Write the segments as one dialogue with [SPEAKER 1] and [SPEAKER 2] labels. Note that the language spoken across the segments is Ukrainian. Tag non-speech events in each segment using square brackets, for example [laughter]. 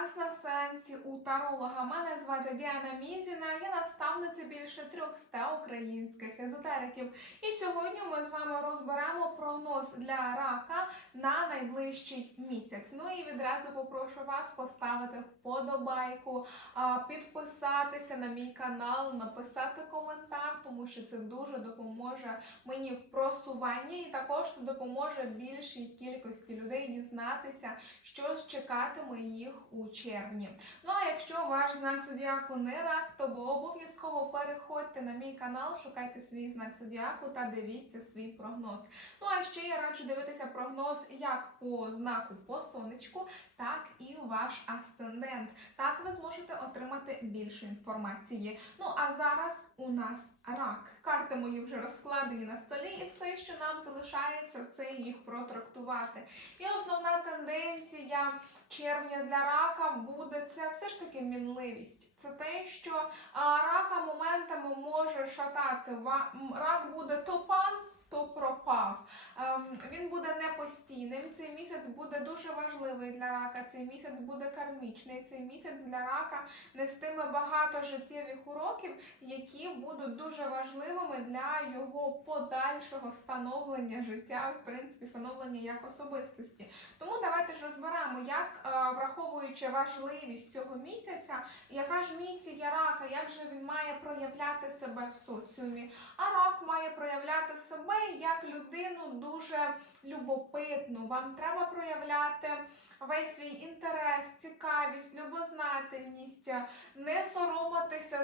[SPEAKER 1] вас сеансі у таролога. Мене звати Діана Мізіна, я наставниця більше 300 українських езотериків. І сьогодні ми з вами розберемо прогноз для рака на найближчий місяць. Ну і відразу попрошу вас поставити вподобайку, підписатися на мій канал, написати коментар, тому що це дуже допоможе мені в просуванні, і також це допоможе більшій кількості людей дізнатися, що чекатиме їх у червні. Ну а якщо ваш знак зодіаку не рак, то обов'язково переходьте на мій канал, шукайте свій знак зодіаку та дивіться свій прогноз. Ну а ще я раджу дивитися прогноз як по знаку по сонечку, так і ваш асцендент. Так ви зможете отримати більше інформації. Ну а зараз у нас рак. Карти мої вже розкладені на столі, і все, що нам залишається, це їх протрактувати. І основна тенденція червня для рака буде це все ж таки мінливість. Це те, що рака моментами може шатати. Рак буде то пан, то пропав. Ем, Він буде непостійним. Цей місяць буде дуже важливий для рака. Цей місяць буде кармічний. Цей місяць для рака нестиме багато життєвих уроків, які будуть дуже важливими для його подальшого становлення життя, в принципі, становлення як особистості. Тому давайте ж розберемо, як е, враховуючи важливість цього місяця, яка ж місія рака, як же він має проявляти себе в соціумі. А рак має проявляти себе як людину дуже любопитну. Вам треба проявляти весь свій інтерес, цікавість, любознательність, не соромитися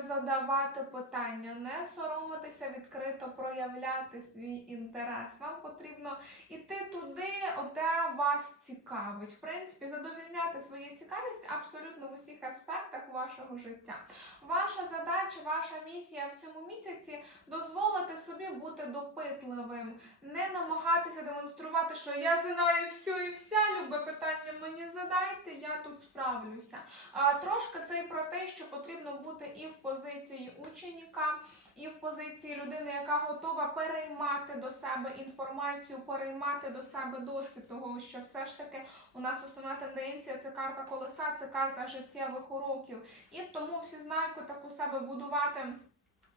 [SPEAKER 1] задавати питання, не соромитися відкрито проявляти свій інтерес. Вам потрібно іти туди, де вас цікавить. В принципі, задовільняти свою цікавість абсолютно в усіх аспектах вашого життя. Ваша задача, ваша місія в цьому місяці дозволити собі бути допитливим, не намагатися демонструвати, що я знаю все і вся, любе питання мені задайте, я тут справлюся. А трошки це і про те, що потрібно бути і в позиції ученіка, і в позиції людини, яка готова переймати до себе інформацію, переймати до себе досвід, того що все ж таки у нас основна тенденція це карта колеса, це карта життєвих уроків. І тому всі знайку таку себе будувати.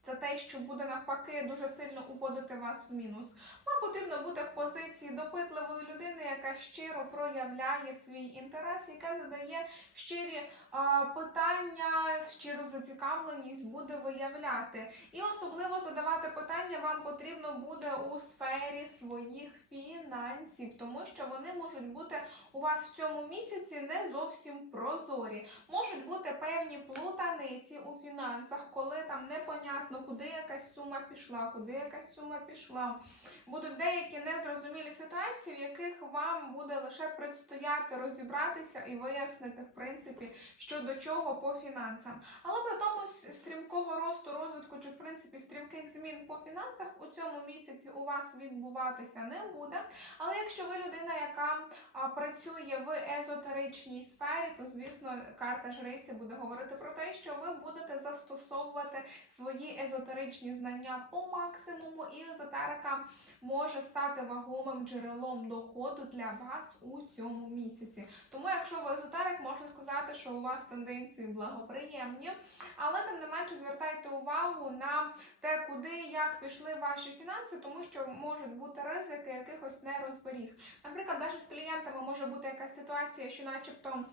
[SPEAKER 1] Це те, що буде навпаки дуже сильно уводити вас в мінус. Вам потрібно бути в позиції допитливої людини, яка щиро проявляє свій інтерес, яка задає щирі а, питання, щиру зацікавленість буде виявляти. І особливо задавати питання вам потрібно буде у сфері своїх фінансів, тому що вони можуть бути у вас в цьому місяці не зовсім прозорі. Можуть бути певні плутаниці у фінансах, коли там непонятно, куди якась сума пішла, куди якась сума пішла. Будуть деякі незрозумілі ситуації, в яких вам буде лише предстояти розібратися і вияснити, в принципі, що до чого по фінансам. Але при тому стрімкого росту, розвитку чи в принципі стрімких змін по фінансах у цьому місяці у вас відбуватися не буде. Але якщо ви людина, яка а, працює в езотеричній сфері, то звісно карта жриці буде говорити про те, що ви будете застосовувати свої езотеричні знання по максимуму, і езотерика може стати вагомим джерелом доходу для вас у цьому місяці. Тому, якщо ви езотерик, можна сказати, що у вас тенденції благоприємні, але тим не менше звертайте увагу на те, куди як пішли ваші фінанси, тому що можуть бути ризики якихось нерозберіг. Наприклад, навіть з клієнтами може бути якась ситуація, що, начебто.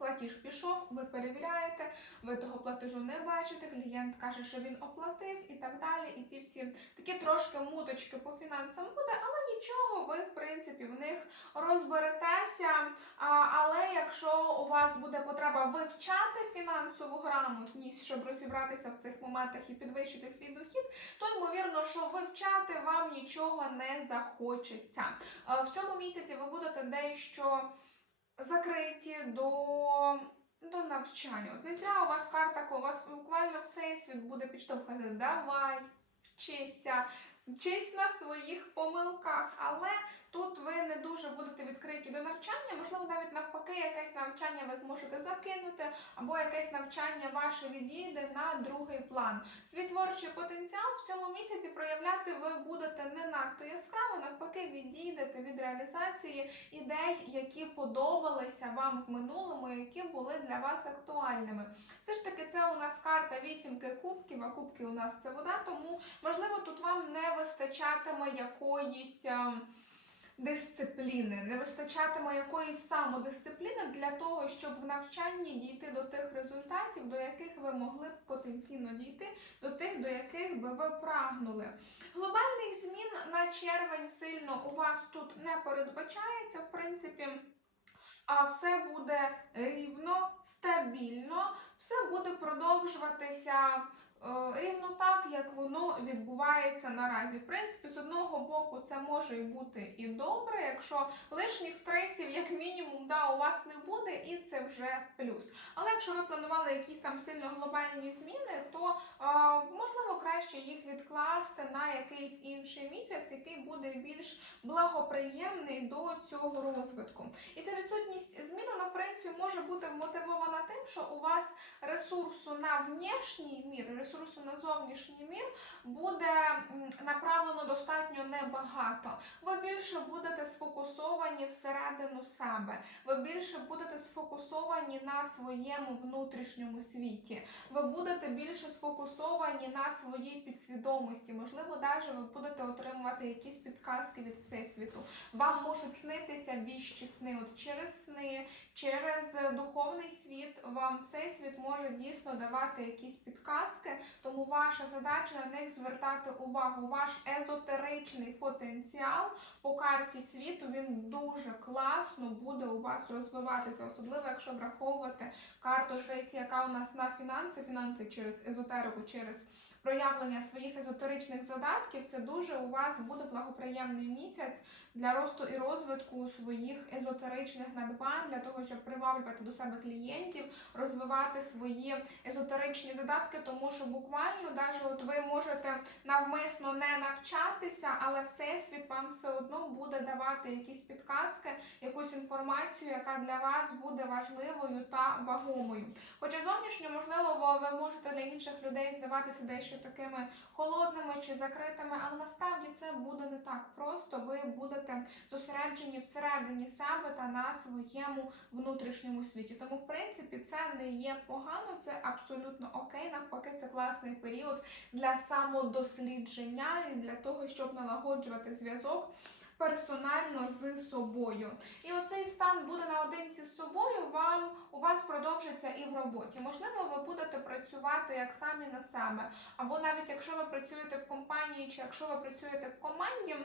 [SPEAKER 1] Платіж пішов, ви перевіряєте, ви того платежу не бачите, клієнт каже, що він оплатив і так далі. І ці всі такі трошки муточки по фінансам буде, але нічого, ви в принципі в них розберетеся. А, але якщо у вас буде потреба вивчати фінансову грамотність, щоб розібратися в цих моментах і підвищити свій дохід, то ймовірно, що вивчати вам нічого не захочеться. В цьому місяці ви будете дещо закриті до, до навчання. От не зря у вас карта, у вас буквально всесвіт буде підштовхувати. Давай, вчися, вчись на своїх помилках, але тут ви не дуже будете відкриті до навчання. Можливо, навіть навпаки, якесь навчання ви зможете закинути, або якесь навчання ваше відійде на другий план. Свій творчий потенціал в цьому місяці проявляти ви будете не надто яскраво, навпаки, відійдете від реалізації ідей, які подобалися вам в минулому, які були для вас актуальними. Все ж таки, це у нас карта вісімки кубків, а кубки у нас це вода, тому можливо тут вам не вистачатиме якоїсь. Дисципліни, не вистачатиме якоїсь самодисципліни для того, щоб в навчанні дійти до тих результатів, до яких ви могли б потенційно дійти, до тих, до яких би ви прагнули. Глобальних змін на червень сильно у вас тут не передбачається. В принципі, а все буде рівно, стабільно, все буде продовжуватися. Е, Рівно так, як воно відбувається наразі. В принципі, з одного боку, це може бути і добре, якщо лишніх стресів, як мінімум, да, у вас не буде, і це вже плюс. Але якщо ви планували якісь там сильно глобальні зміни, то е, можливо краще їх відкласти на якийсь інший місяць, який буде більш благоприємний до цього розвитку. І ця відсутність змін, вона в принципі може бути мотивована тим, що у вас ресурсу на внешній мір, ресурсу на зовнішній мір буде направлено достатньо небагато. Ви більше будете сфокусовані всередину себе. Ви більше будете сфокусовані на своєму внутрішньому світі. Ви будете більше сфокусовані на своїй підсвідомості. Можливо, навіть ви будете отримувати якісь підказки від всесвіту. Вам можуть снитися віщі сни. От через сни, через е, духовний світ вам всесвіт може дійсно давати якісь підказки, тому ваша задача на них звертати увагу. Ваш езотеричний потенціал по карті світу він дуже класно буде у вас розвиватися, особливо якщо враховувати карту жриці, яка у нас на фінанси, фінанси через езотерику, через проявлення своїх езотеричних задатків. Це дуже у вас буде благоприємний місяць для росту і розвитку своїх езотеричних надбань, для того, щоб приваблювати до себе клієнтів, розвивати свої езотеричні задатки, тому що буквально навіть от ви можете навмисно не навчатися, але всесвіт вам все одно буде давати якісь підказки, якусь інформацію, яка для вас буде важливою та вагомою. Хоча зовнішньо, можливо, ви можете для інших людей здаватися дещо такими холодними чи закритими, але насправді це буде не так просто. Ви будете зосереджені всередині себе та на своєму внутрішньому світі. Тому, в принципі, це не є погано, це абсолютно окей. Навпаки, це класний період для самодослідження і для того, щоб налагоджувати зв'язок. Персонально з собою, і оцей стан буде наодинці з собою. Вам у вас продовжиться і в роботі. Можливо, ви будете працювати як самі на себе, або навіть якщо ви працюєте в компанії, чи якщо ви працюєте в команді.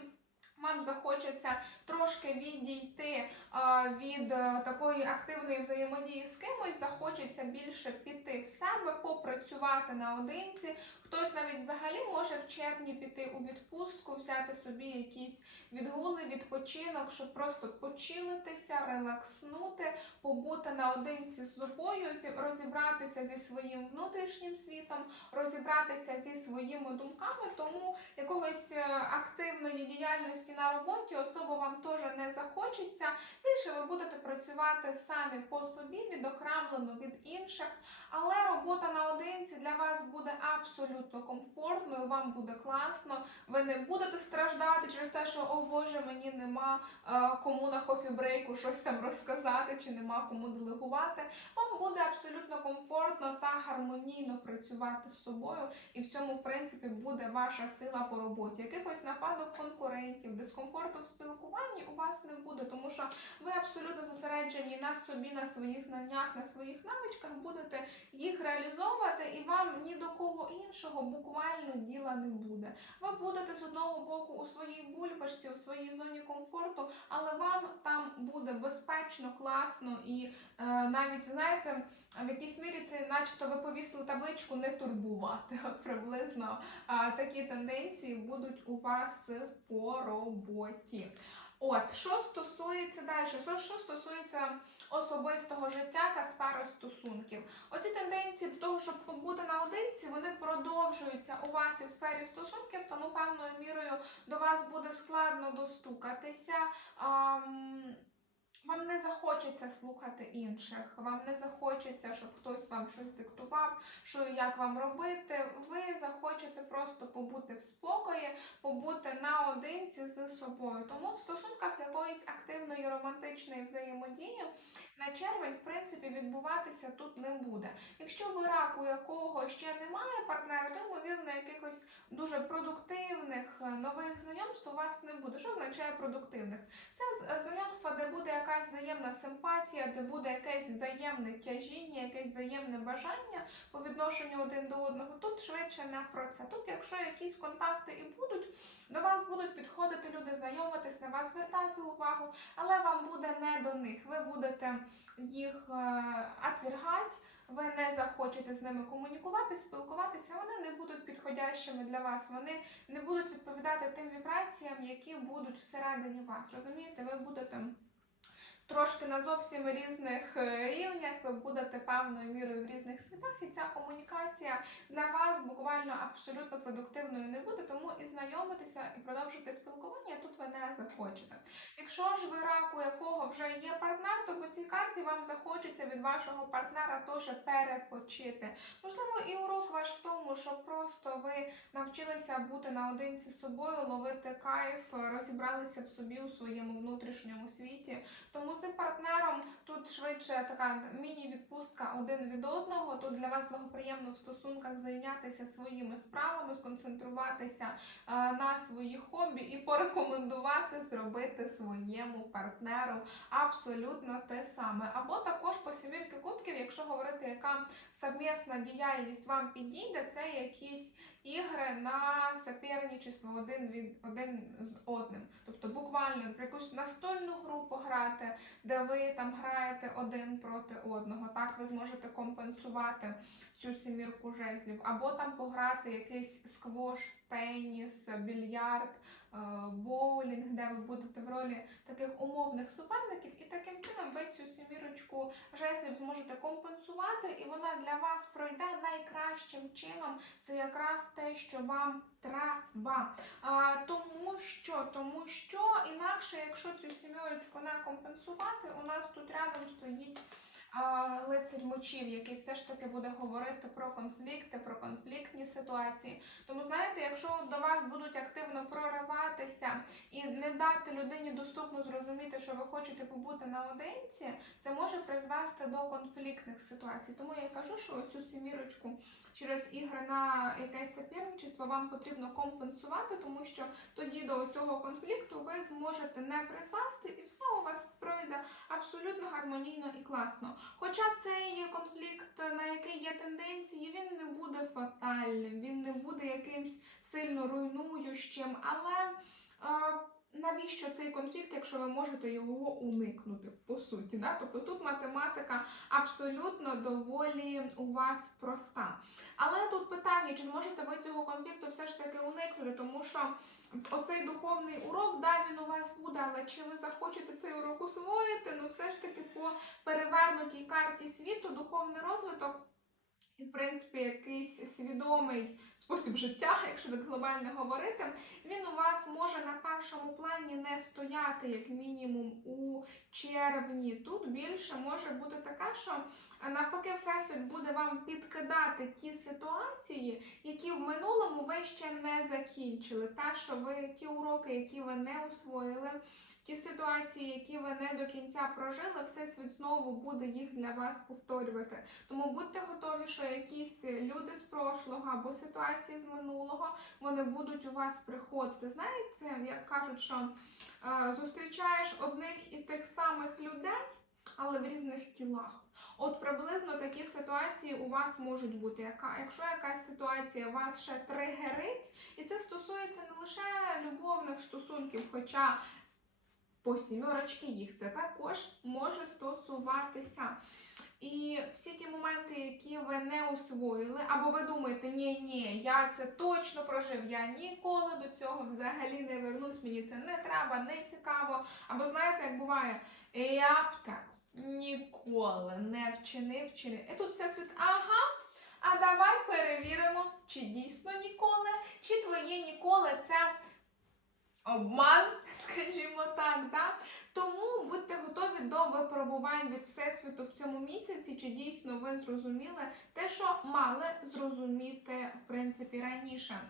[SPEAKER 1] Вам захочеться трошки відійти а, від е, такої активної взаємодії з кимось, захочеться більше піти в себе, попрацювати наодинці. Хтось навіть взагалі може в червні піти у відпустку, взяти собі якісь відгули, відпочинок, щоб просто почилитися, релакснути, побути наодинці з собою, розібратися зі своїм внутрішнім світом, розібратися зі своїми думками. Тому якогось е, активної діяльності на роботі особо вам теж не захочеться. Більше ви будете працювати самі по собі, відокремлено від інших, але робота наодинці для вас буде абсолютно комфортною, вам буде класно. Ви не будете страждати через те, що о Боже, мені нема е, кому на кофі-брейку щось там розказати, чи нема кому делегувати. Вам буде абсолютно комфортно та гармонійно працювати з собою, і в цьому, в принципі, буде ваша сила по роботі. Якихось нападок конкурентів, дискомфорту в спілкуванні у вас не буде, тому що ви абсолютно зосереджені на собі, на своїх знаннях, на своїх навичках, будете їх реалізовувати, і вам ні до кого іншого буквально діла не буде. Ви будете з одного боку у своїй бульбашці, у своїй зоні комфорту, але вам там буде безпечно, класно і е, навіть знаєте, в якійсь мірі це, начебто, ви повісили табличку не турбувати. От приблизно а, такі тенденції будуть у вас по роботі. От, що стосується далі, що, що стосується особистого життя та сфери стосунків. Оці тенденції до того, щоб побути наодинці, вони продовжуються у вас і в сфері стосунків, тому певною мірою до вас буде складно достукатися. Ам, вам не захочеться слухати інших, вам не захочеться, щоб хтось вам щось диктував, що як вам робити. Ви захочете просто побути в спокої, побути наодинці з собою. Тому в стосунках якоїсь активної романтичної взаємодії на червень, в принципі, відбуватися тут не буде. Якщо ви рак, у якого ще немає партнера, то ймовірно якихось дуже продуктивних е, нових знайомств у вас не буде. Що означає продуктивних? Це з- знайомства, де буде якась взаємна симпатія, де буде якесь взаємне тяжіння, якесь взаємне бажання по відношенню один до одного. Тут швидше не про це. Тут, якщо якісь контакти і будуть, до вас будуть підходити люди, знайомитись, на вас звертати увагу, але вам буде не до них. Ви будете їх е, отвергати, ви не захочете з ними комунікувати, спілкуватися, вони не будуть підходящими для вас, вони не будуть відповідати тим вібраціям, які будуть всередині вас. Розумієте, ви будете. Трошки на зовсім різних е, рівнях ви будете певною мірою в різних світах, і ця комунікація для вас буквально абсолютно продуктивною не буде, тому і знайомитися і продовжити спілкування тут ви не захочете. Якщо ж ви рак, у якого вже є партнер, то по цій карті вам захочеться від вашого партнера теж перепочити. Можливо, і урок ваш в тому, що просто ви навчилися бути наодинці з собою, ловити кайф, розібралися в собі у своєму внутрішньому світі. Тому з партнером тут швидше така міні-відпустка один від одного. Тут для вас благоприємно в стосунках зайнятися своїми справами, сконцентруватися е, на свої хобі і порекомендувати зробити своєму партнеру абсолютно те саме. Або також по сімірки кубків, якщо говорити, яка совмісна діяльність вам підійде, це якісь ігри на соперничество один від один з одним. Тобто буквально про якусь настольну гру пограти, де ви там граєте один проти одного. Так ви зможете компенсувати цю сімірку жезлів, або там пограти якийсь сквош, теніс, більярд, боулінг, де ви будете в ролі таких умовних суперників, і таким чином ви цю сімірочку жезлів зможете компенсувати, і вона для вас пройде найкращим чином. Це якраз те, що вам треба. А, тому що, тому що інакше, якщо цю сімірочку не компенсувати, у нас тут рядом стоїть. Лицарь мочів, який все ж таки буде говорити про конфлікти, про конфліктні ситуації. Тому знаєте, якщо до вас будуть активно прориватися і не дати людині доступно зрозуміти, що ви хочете побути наодинці, це може призвести до конфліктних ситуацій. Тому я кажу, що цю сімірочку через ігри на якесь соперничество вам потрібно компенсувати, тому що тоді до цього конфлікту ви зможете не призвести, і все у вас абсолютно гармонійно і класно. Хоча цей конфлікт, на який є тенденції, він не буде фатальним, він не буде якимсь сильно руйнуючим, але. Навіщо цей конфлікт, якщо ви можете його уникнути, по суті? Да? Тобто тут математика абсолютно доволі у вас проста. Але тут питання, чи зможете ви цього конфлікту все ж таки уникнути, тому що оцей духовний урок, да, він у вас буде, але чи ви захочете цей урок усвоїти, ну все ж таки по перевернутій карті світу духовний розвиток. І, в принципі, якийсь свідомий спосіб життя, якщо так глобально говорити, він у вас може на першому плані не стояти, як мінімум, у червні. Тут більше може бути таке, що е, навпаки, всесвіт буде вам підкидати ті ситуації, які в минулому ви ще не закінчили. Те, що ви ті уроки, які ви не усвоїли, ті ситуації, які ви не до кінця прожили, всесвіт знову буде їх для вас повторювати. Тому будьте готові, що якісь люди з прошлого або ситуації з минулого вони будуть у вас приходити. Знаєте, як кажуть, що е, зустрічаєш одних і тих самих людей, але в різних тілах. От приблизно такі ситуації у вас можуть бути. Яка, якщо якась ситуація вас ще тригерить, і це стосується не лише любовних стосунків, хоча по сімерочки їх це також може стосуватися. І всі ті моменти, які ви не усвоїли, або ви думаєте, ні, ні, я це точно прожив, я ніколи до цього взагалі не вернусь, мені це не треба, не цікаво. Або знаєте, як буває, я б так ніколи не вчинив, вчинив. І тут все світ, ага. А давай перевіримо, чи дійсно ніколи, чи твоє ніколи це обман, [laughs] скажімо так. Да? Тому будьте готові до випробувань від Всесвіту в цьому місяці, чи дійсно ви зрозуміли те, що мали зрозуміти в принципі раніше.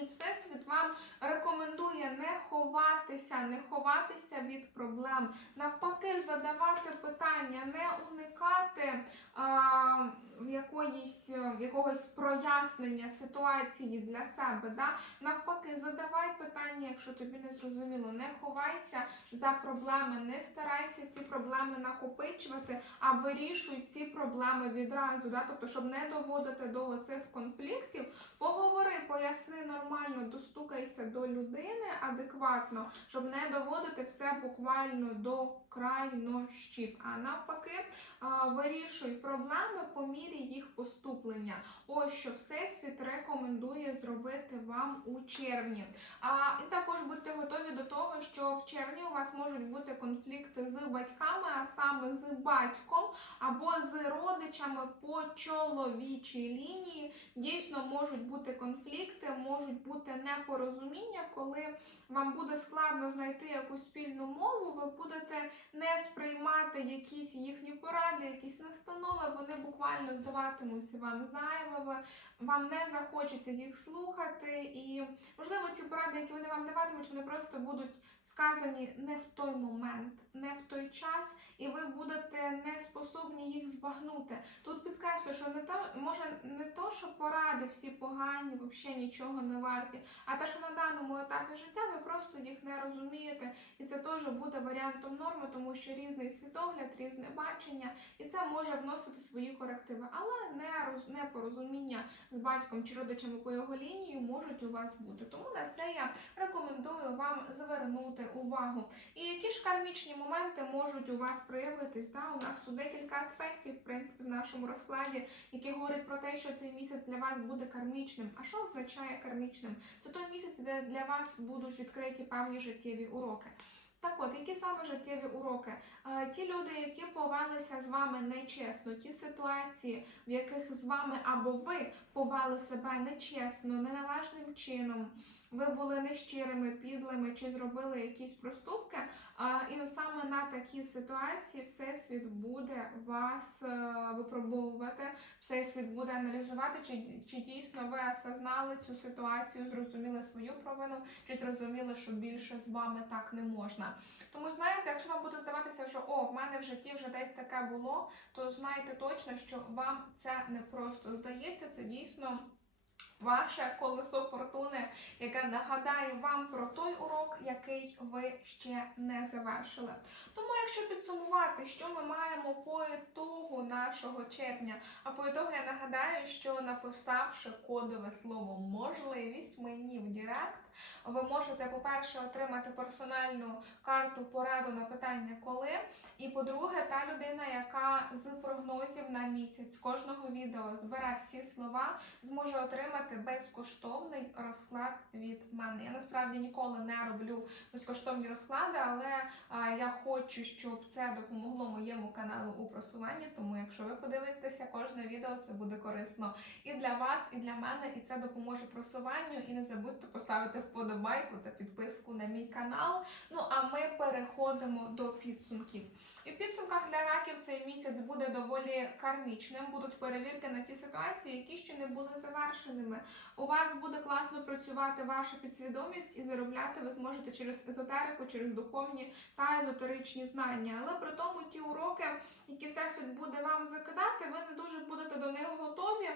[SPEAKER 1] І Всесвіт вам рекомендує не ховатися, не ховатися від проблем, навпаки, задавати питання, не уникати а, якоїсь, е, якогось прояснення ситуації для себе. Да? Навпаки, задавай питання, якщо тобі не зрозуміло, не ховайся за проблеми, не старайся ці проблеми накопичувати, а вирішуй ці проблеми відразу. Да? Тобто, щоб не доводити до цих конфліктів, поговори, поясни нормально, достукайся до людини адекватно, щоб не доводити все буквально до крайнощів. А навпаки, а, вирішуй проблеми по мірі їх поступлення. Ось що Всесвіт рекомендує зробити вам у червні. А, і також будьте готові до того, що в червні у вас можуть бути конфлікти з батьками, а саме з батьком або з родичами по чоловічій лінії. Дійсно можуть бути конфлікти, можуть бути непорозуміння, коли вам буде складно знайти якусь спільну мову, ви будете не сприймати якісь їхні поради, якісь настанови, вони буквально здаватимуться вам зайвими, вам не захочеться їх слухати, і можливо ці поради, які вони вам даватимуть, вони просто будуть сказані не в той момент, не в той час, і ви будете не способні їх збагнути. Тут підкреслю, що не то може не то, що поради всі погані, взагалі нічого не варті, а те, що на даному етапі життя ви просто їх не розумієте, і це теж буде варіантом норми, тому що різний світогляд, різне бачення, і це може вносити свої корективи, але не роз- непорозуміння з батьком чи родичами по його лінії можуть у вас бути. Тому на це я рекомендую вам звернути увагу. І які ж кармічні моменти можуть у вас проявитись? Да? У нас тут декілька аспектів, в принципі, в нашому розкладі, які говорять про те, що цей місяць для вас буде кармічним. А що означає кармічним? Це той місяць, де для вас будуть відкриті певні життєві уроки. Так от, які саме життєві уроки? Ті люди, які повелися з вами нечесно, ті ситуації, в яких з вами або ви повели себе нечесно, неналежним чином, ви були нещирими, підлими чи зробили якісь проступки. І саме на такі ситуації Всесвіт буде вас е, випробовувати, Всесвіт буде аналізувати, чи, чи дійсно ви осознали цю ситуацію, зрозуміли свою провину, чи зрозуміли, що більше з вами так не можна. Тому знаєте, якщо вам буде здаватися, що о, в мене в житті вже десь таке було, то знайте точно, що вам це не просто здається, це дійсно. Ваше колесо фортуни, яке нагадає вам про той урок, який ви ще не завершили. Тому, якщо підсумувати, що ми маємо по ітогу нашого червня, а по ітогу я нагадаю, що написавши кодове слово можливість мені в Директ, ви можете, по-перше, отримати персональну карту пораду на питання коли. І по-друге, та людина, яка з прогнозів на місяць кожного відео збере всі слова, зможе отримати безкоштовний розклад від мене. Я насправді ніколи не роблю безкоштовні розклади, але я хочу, щоб це допомогло моєму каналу у просуванні. Тому, якщо ви подивитеся кожне відео, це буде корисно і для вас, і для мене, і це допоможе просуванню. І не забудьте поставити вподобайку та підписку на мій канал. Ну а ми переходимо до підсумків. І в підсумках для раків цей місяць буде доволі кармічним. Будуть перевірки на ті ситуації, які ще не були завершеними. У вас буде класно працювати ваша підсвідомість і заробляти ви зможете через езотерику, через духовні та езотеричні знання. Але при тому ті уроки, які всесвіт буде вам закидати, ви не дуже будете до них готові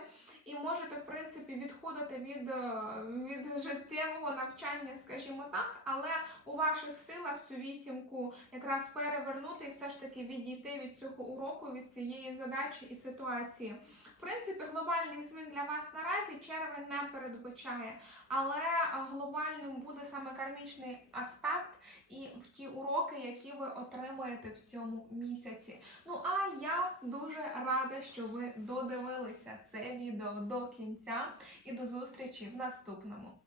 [SPEAKER 1] і можете, в принципі, відходити від, е, від життєвого навчання, скажімо так, але у ваших силах цю вісімку якраз перевернути і все ж таки відійти від цього уроку, від цієї задачі і ситуації. В принципі, глобальних змін для вас наразі червень не передбачає, але е, глобальним буде саме кармічний аспект і в ті уроки, які ви отримуєте в цьому місяці. Ну а я дуже рада, що ви додивилися це відео до кінця і до зустрічі в наступному.